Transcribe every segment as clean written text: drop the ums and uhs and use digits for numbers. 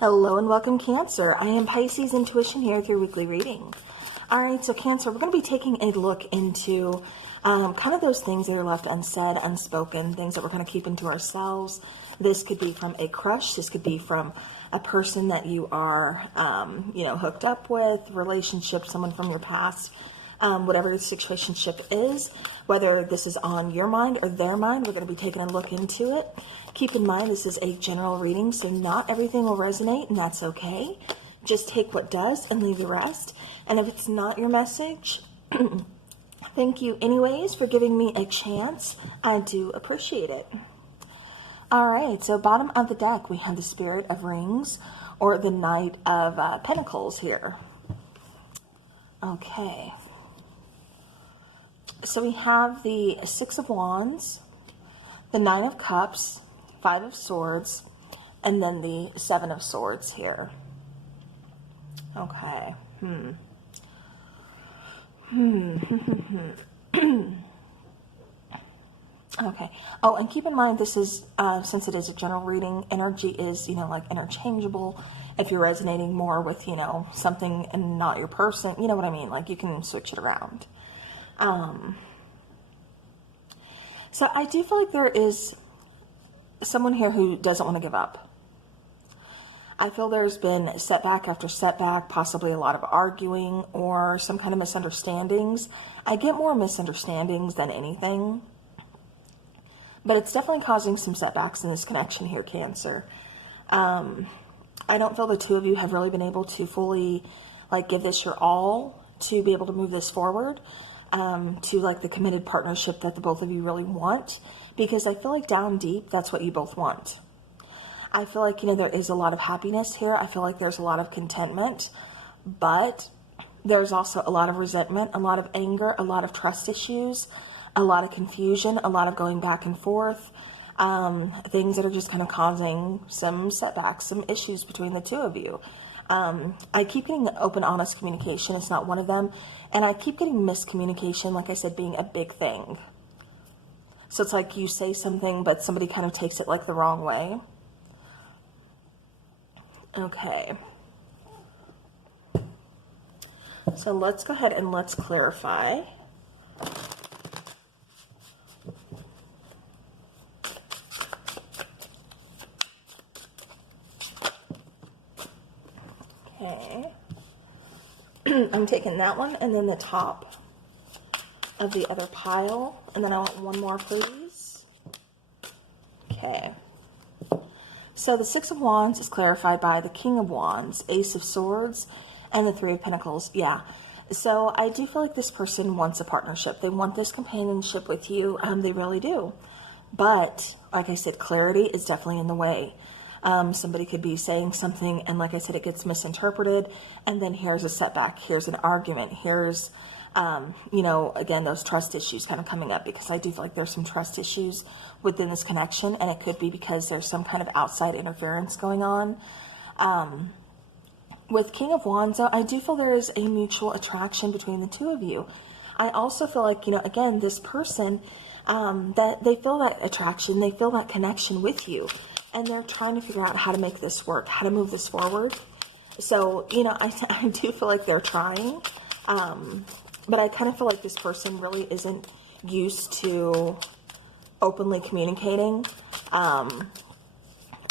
Hello and welcome, Cancer. I am Pisces Intuition here with your weekly reading. All right, so Cancer, we're going to be taking a look into kind of those things that are left unsaid, unspoken, things that we're going to keep into ourselves. This could be from a crush. This could be from a person that you are, hooked up with, relationship, someone from your past. Whatever the situationship is, whether this is on your mind or their mind, we're going to be taking a look into it. Keep in mind, this is a general reading, so not everything will resonate, and that's okay. Just take what does and leave the rest. And if it's not your message, thank you anyways for giving me a chance. I do appreciate it. All right, so bottom of the deck, we have the Spirit of Rings, or the Knight of Pentacles here. Okay. So we have the Six of Wands, the Nine of Cups, Five of Swords, and then the Seven of Swords here. Okay. Okay. Oh, and keep in mind, this is, since it is a general reading, energy is, like interchangeable. If you're resonating more with, something and not your person, you know what I mean? Like, you can switch it around. So I do feel like there is someone here who doesn't want to give up. I feel there's been setback after setback, possibly a lot of arguing or some kind of misunderstandings. I get more misunderstandings than anything, but it's definitely causing some setbacks in this connection here, Cancer. I don't feel the two of you have really been able to fully, give this your all to be able to move this forward. To the committed partnership that the both of you really want, because I feel like down deep, that's what you both want. I feel like, there is a lot of happiness here. I feel like there's a lot of contentment, but there's also a lot of resentment, a lot of anger, a lot of trust issues, a lot of confusion, a lot of going back and forth, things that are just kind of causing some setbacks, some issues between the two of you. I keep getting open, honest communication. It's not one of them. And I keep getting miscommunication, like I said, being a big thing. So it's like you say something, but somebody kind of takes it the wrong way. Okay. So let's go ahead and let's clarify. Okay. I'm taking that one and then the top of the other pile. And then I want one more, please. Okay. So the Six of Wands is clarified by the King of Wands, Ace of Swords, and the Three of Pentacles. Yeah. So I do feel like this person wants a partnership. They want this companionship with you. They really do. But, like I said, clarity is definitely in the way. Somebody could be saying something, and like I said, it gets misinterpreted, and then here's a setback, here's an argument, here's, again, those trust issues kind of coming up, because I do feel like there's some trust issues within this connection, and it could be because there's some kind of outside interference going on. With King of Wands, though, I do feel there is a mutual attraction between the two of you. I also feel like, again, this person, that they feel that attraction, they feel that connection with you. And they're trying to figure out how to make this work, how to move this forward. So, I do feel like they're trying. But I kind of feel like this person really isn't used to openly communicating. Or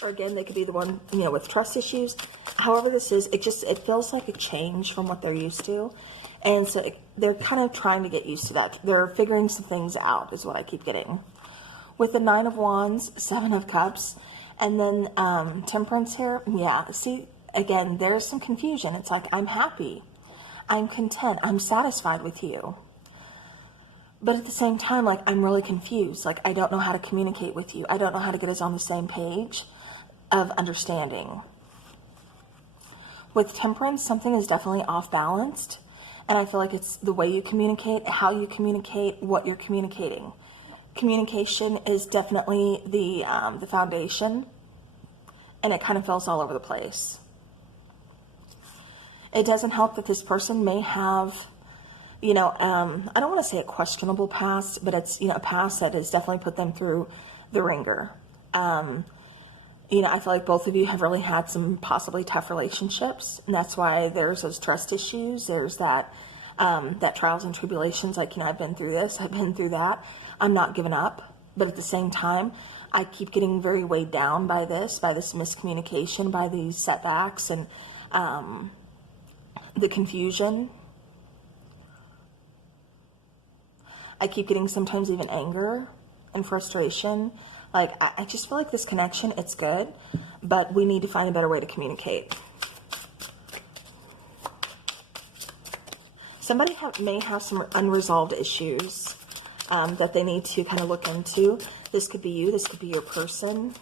again, they could be the one, with trust issues. However this is, it feels like a change from what they're used to. And so they're kind of trying to get used to that. They're figuring some things out is what I keep getting. With the Nine of Wands, Seven of Cups, and then Temperance here, yeah, see, again, there's some confusion. It's like, I'm happy, I'm content, I'm satisfied with you. But at the same time, I'm really confused. I don't know how to communicate with you. I don't know how to get us on the same page of understanding. With Temperance, something is definitely off balanced. And I feel like it's the way you communicate, how you communicate, what you're communicating. Communication is definitely the foundation, and it kind of falls all over the place. It doesn't help that this person may have, I don't want to say a questionable past, but it's, a past that has definitely put them through the ringer. You know, I feel like both of you have really had some possibly tough relationships, and that's why there's those trust issues. There's that that trials and tribulations. Like, you know, I've been through this, I've been through that. I'm not giving up, but at the same time, I keep getting very weighed down by this miscommunication, by these setbacks, and the confusion. I keep getting sometimes even anger and frustration. Like, I just feel like this connection, it's good, but we need to find a better way to communicate. Somebody may have some unresolved issues that they need to kind of look into. This could be you. This could be your person.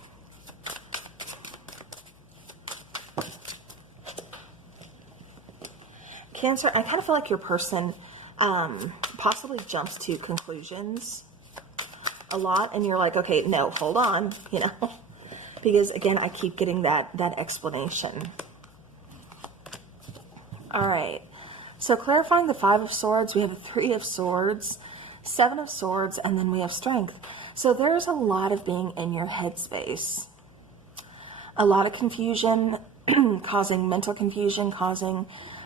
Cancer, I kind of feel like your person possibly jumps to conclusions a lot, and you're like, okay, no, hold on, you know, because again, I keep getting that explanation. All right, so clarifying the 5 of Swords, we have a 3 of Swords, 7 of Swords, and then we have Strength. So there's a lot of being in your headspace, a lot of confusion, causing mental confusion, causing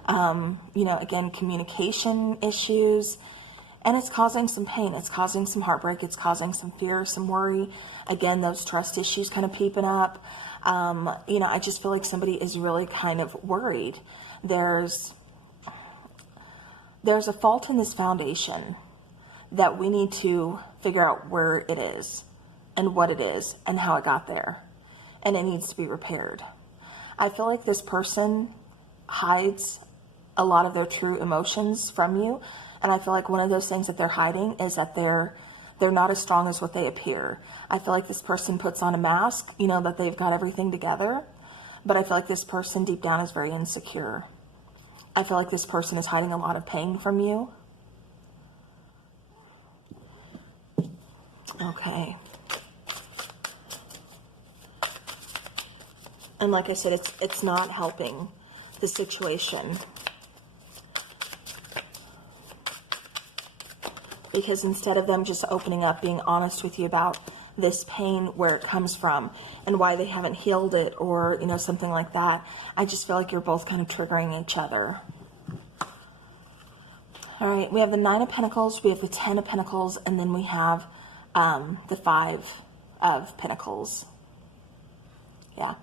you know, again, communication issues, and it's causing some pain. It's causing some heartbreak. It's causing some fear, some worry. Again, those trust issues kind of peeping up. You know, I just feel like somebody is really kind of worried. There's a fault in this foundation that we need to figure out where it is and what it is and how it got there. And it needs to be repaired. I feel like this person hides a lot of their true emotions from you. And I feel like one of those things that they're hiding is that they're not as strong as what they appear. I feel like this person puts on a mask, you know, that they've got everything together. But I feel like this person deep down is very insecure. I feel like this person is hiding a lot of pain from you. Okay. And like I said, it's not helping the situation. Because instead of them just opening up, being honest with you about this pain, where it comes from, and why they haven't healed it, or, you know, something like that, I just feel like you're both kind of triggering each other. All right, we have the 9 of Pentacles, we have the 10 of Pentacles, and then we have the 5 of Pentacles. Yeah.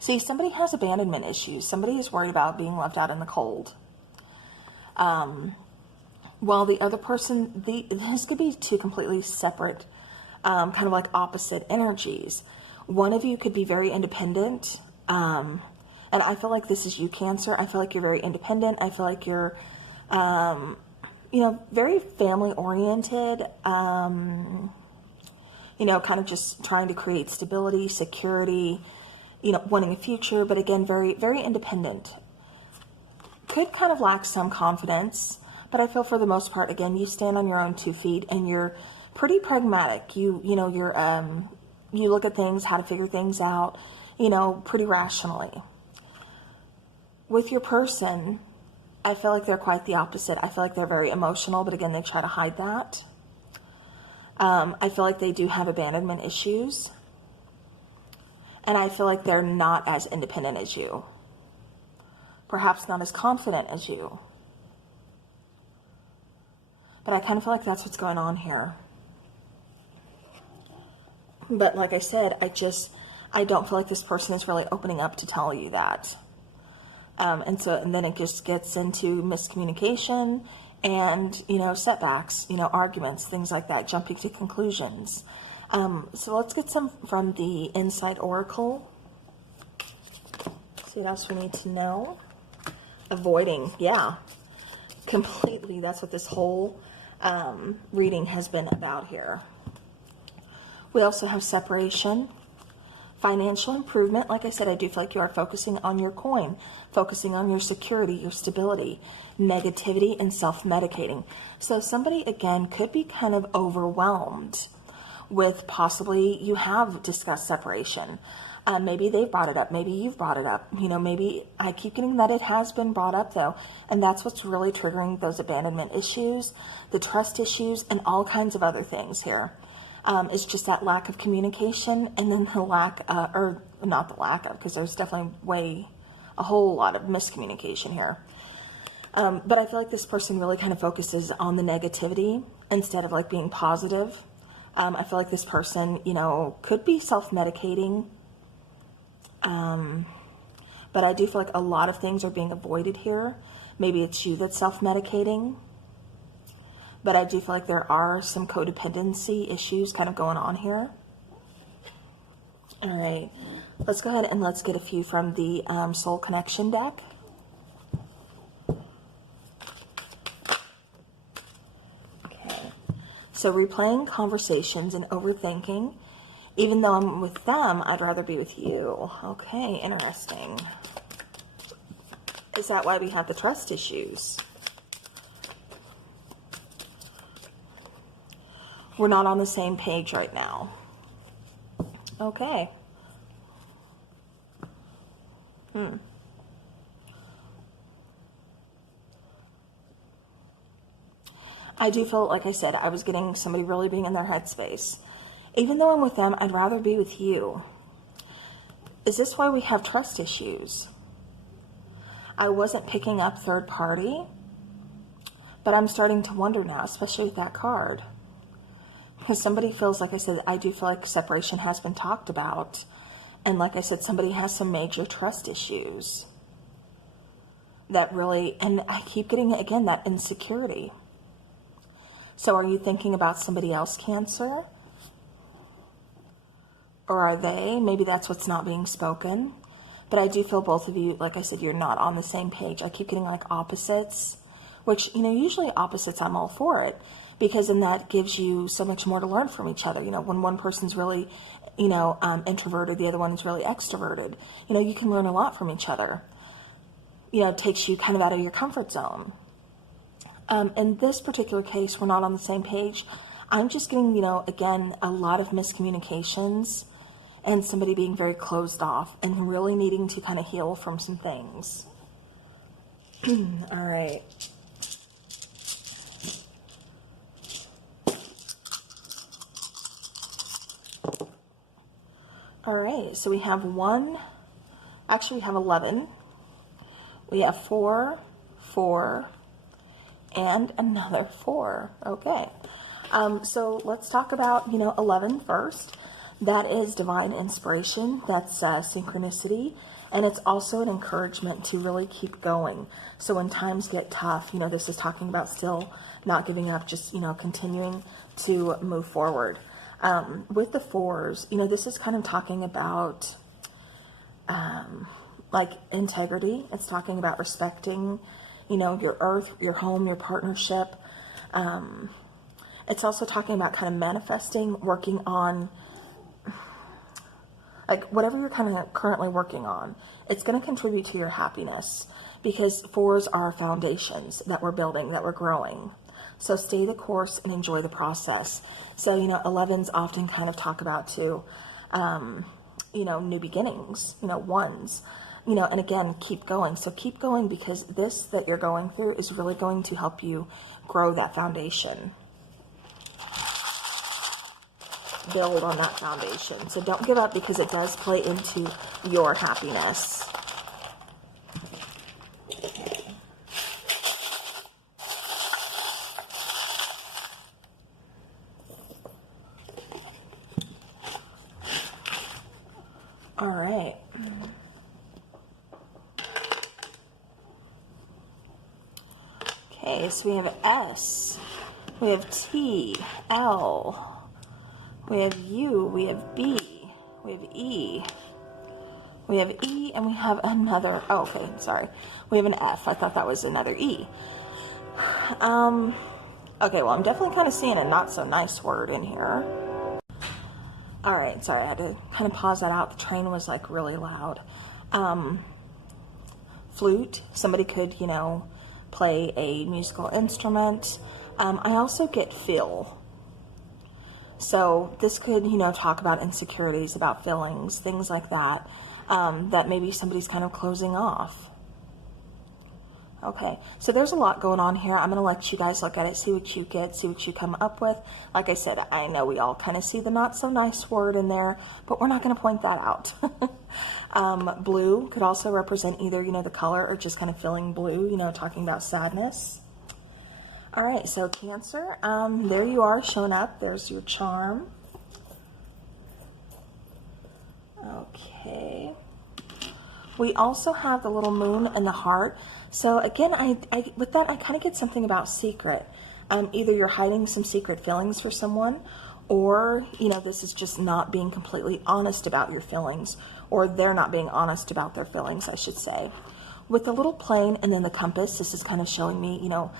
See, somebody has abandonment issues. Somebody is worried about being left out in the cold. While the other person, this could be 2 completely separate, kind of like opposite energies. One of you could be very independent, and I feel like this is you, Cancer. I feel like you're very independent. I feel like you're, you know, very family-oriented, you know, kind of just trying to create stability, security, you know, wanting a future, but again, very, very independent. Could kind of lack some confidence. But I feel for the most part, again, you stand on your own 2 feet, and you're pretty pragmatic. You know, you're, you look at things, how to figure things out, you know, pretty rationally. With your person, I feel like they're quite the opposite. I feel like they're very emotional, but again, they try to hide that. I feel like they do have abandonment issues. And I feel like they're not as independent as you. Perhaps not as confident as you. But I kind of feel like that's what's going on here. But like I said, I don't feel like this person is really opening up to tell you that. And then it just gets into miscommunication and, you know, setbacks, you know, arguments, things like that, jumping to conclusions. So let's get some from the Insight Oracle. See what else we need to know. Avoiding, yeah. Completely, that's what this whole reading has been about here. We also have separation, financial improvement. Like I said, I do feel like you are focusing on your coin, focusing on your security, your stability, negativity, and self-medicating. So somebody, again, could be kind of overwhelmed with possibly you have discussed separation. Maybe they've brought it up. Maybe you've brought it up. You know, maybe I keep getting that it has been brought up, though. And that's what's really triggering those abandonment issues, the trust issues, and all kinds of other things here. is just that lack of communication, and then the lack, or not the lack of, because there's definitely a whole lot of miscommunication here. But I feel like this person really kind of focuses on the negativity instead of like being positive. I feel like this person, you know, could be self-medicating. But I do feel like a lot of things are being avoided here. Maybe it's you that's self-medicating. But I do feel like there are some codependency issues kind of going on here. All right. Let's go ahead and let's get a few from the Soul Connection deck. So replaying conversations and overthinking. Even though I'm with them, I'd rather be with you. Okay, interesting. Is that why we have the trust issues? We're not on the same page right now. Okay. I do feel, like I said, I was getting somebody really being in their headspace. Even though I'm with them, I'd rather be with you. Is this why we have trust issues? I wasn't picking up third party, but I'm starting to wonder now, especially with that card. Because somebody feels, like I said, I do feel like separation has been talked about. And like I said, somebody has some major trust issues. That really, and I keep getting, again, that insecurity. So are you thinking about somebody else, Cancer? Or are they? Maybe that's what's not being spoken. But I do feel both of you, like I said, you're not on the same page. I keep getting like opposites, which, you know, usually opposites, I'm all for it. Because then that gives you so much more to learn from each other. You know, when one person's really, you know, introverted, the other one's really extroverted. You know, you can learn a lot from each other. You know, it takes you kind of out of your comfort zone. In this particular case, we're not on the same page. I'm just getting, you know, again, a lot of miscommunications and somebody being very closed off and really needing to kind of heal from some things. All right. All right, so we have one, actually we have 11. We have 4, 4, and another 4. Okay. So let's talk about, you know, 11 first. That is divine inspiration. That's synchronicity. And it's also an encouragement to really keep going. So when times get tough, you know, this is talking about still not giving up, just, you know, continuing to move forward. With the 4s, you know, this is kind of talking about like integrity. It's talking about respecting, you know, your earth, your home, your partnership. It's also talking about kind of manifesting, working on, like, whatever you're kind of currently working on. It's going to contribute to your happiness, because 4s are foundations that we're building, that we're growing. So stay the course and enjoy the process. So, you know, 11s often kind of talk about too, you know, new beginnings, you know, 1s. You know, and again, keep going. So keep going, because this that you're going through is really going to help you grow that foundation. Build on that foundation. So don't give up, because it does play into your happiness. All right. Okay, so we have S, we have T, L, we have U, we have B, we have E, we have E, and we have another, oh, okay, sorry. We have an F. I thought that was another E. Okay, well, I'm definitely kind of seeing a not so nice word in here. All right, sorry, I had to kind of pause that out. The train was like really loud. Flute, somebody could, you know, play a musical instrument. I also get feel. So this could, you know, talk about insecurities, about feelings, things like that, that maybe somebody's kind of closing off. Okay, so there's a lot going on here. I'm going to let you guys look at it, see what you get, see what you come up with. Like I said, I know we all kind of see the not so nice word in there, but we're not going to point that out. Blue could also represent either, you know, the color or just kind of feeling blue, you know, talking about sadness. All right, so Cancer, there you are showing up. There's your charm. Okay. We also have the little moon and the heart. So again, with that, I kind of get something about secret. Either you're hiding some secret feelings for someone, or, you know, this is just not being completely honest about your feelings, or they're not being honest about their feelings, I should say. With the little plane and then the compass, this is kind of showing me, you know,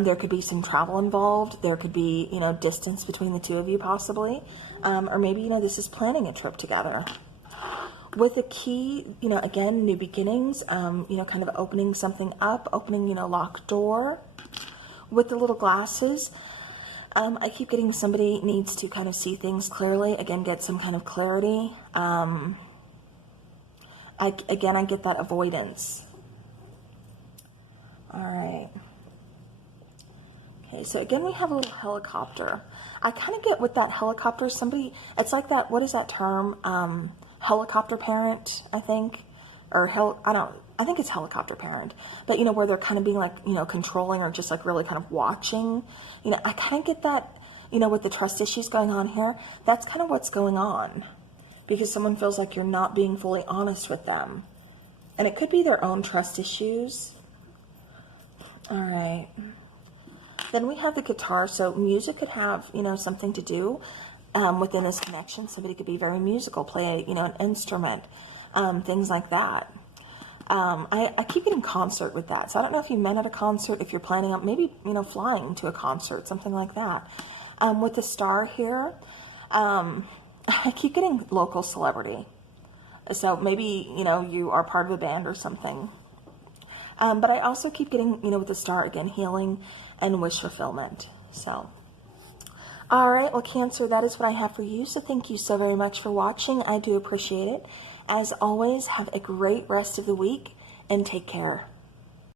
there could be some travel involved. There could be, you know, distance between the two of you possibly. Or maybe, you know, this is planning a trip together. With the key, you know, again, new beginnings, you know, kind of opening something up, opening, you know, locked door. With the little glasses, I keep getting somebody needs to kind of see things clearly, again, get some kind of clarity. I get that avoidance. All right. Okay, so again, we have a little helicopter. I kind of get with that helicopter, somebody, it's like that, what is that term? Helicopter parent, I think, or I think it's helicopter parent, but you know, where they're kind of being like, you know, controlling or just like really kind of watching, you know, I kind of get that, you know, with the trust issues going on here, that's kind of what's going on, because someone feels like you're not being fully honest with them, and it could be their own trust issues. All right. Then we have the guitar, so music could have, you know, something to do within this connection. Somebody could be very musical, play, you know, an instrument, things like that. I keep getting concert with that. So I don't know if you meant at a concert, if you're planning on maybe, you know, flying to a concert, something like that. With the star here, I keep getting local celebrity. So maybe, you know, you are part of a band or something. But I also keep getting, you know, with the star, again, healing and wish fulfillment. So, all right, well, Cancer, that is what I have for you. So thank you so very much for watching. I do appreciate it. As always, have a great rest of the week and take care.